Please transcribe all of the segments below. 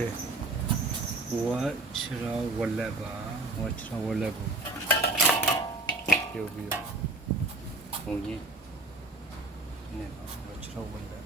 Okay. Watch whatever. Watch whatever. You'll be only never watch whatever.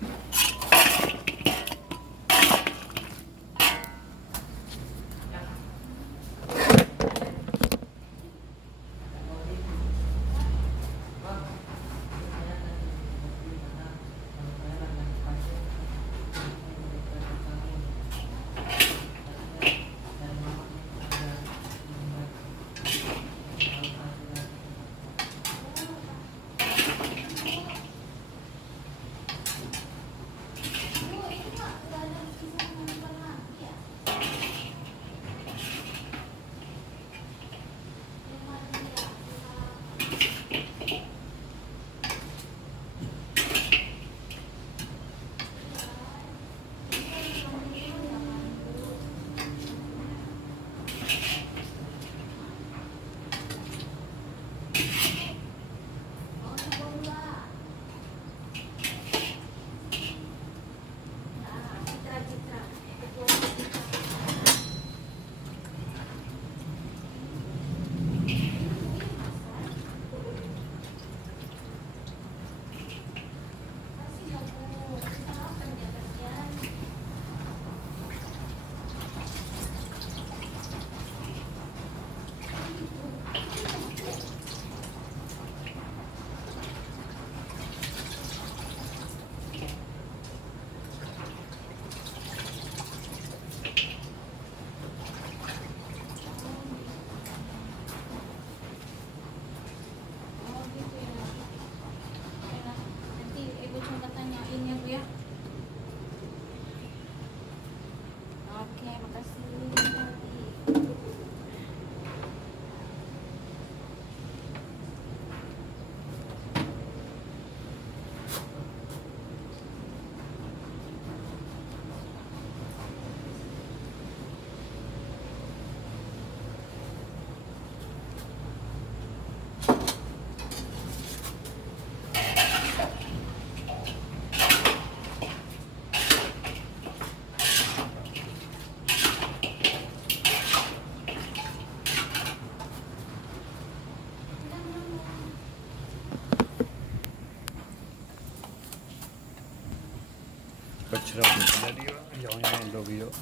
ก็ชอบอยู่แล้วดีว่าย้อนเราไปเยอะ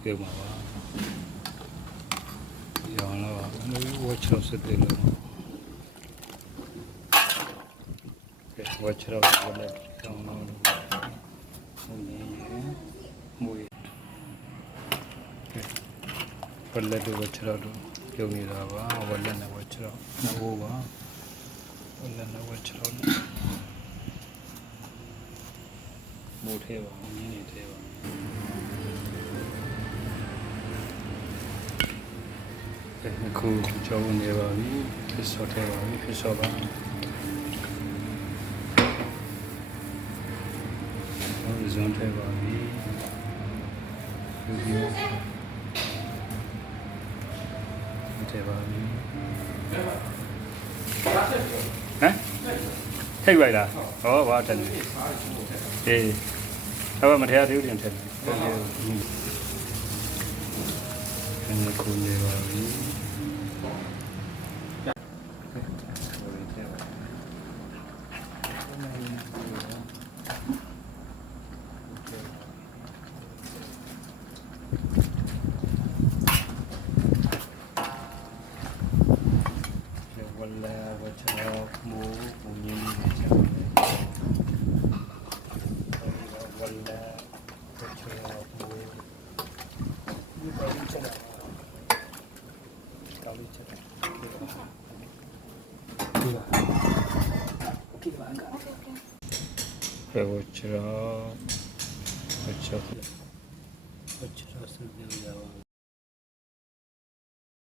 เกี่ยวมาว่าย้อนแล้วไม่ว่าชอบสุดเลยว่าชอบอะไรย้อนแล้วมวยวันละดูว่าชอบดูเกี่ยวมีอะไรบ้างวันละนะว่าชอบนะโอ้บ้างวันละนะว่าชอบမိုးထဲပါငင်းနေထဲပါအခုကြောင်းနေပါပြီဖြစ်စောထဲပါပြီဖြစ်စောပါဇွန်ထဲပါပြီဒီထဲပါပြီဟမ်ထိတ်လိုက်လားဟောဘာတယ်အေးအဲ့မထရသေးဘူးတင်ထက်တယ်အဲ့ကိုနေပါပြီဝလာဝချောမူဘုံကြီးနေချာВчера, вчера, вчера,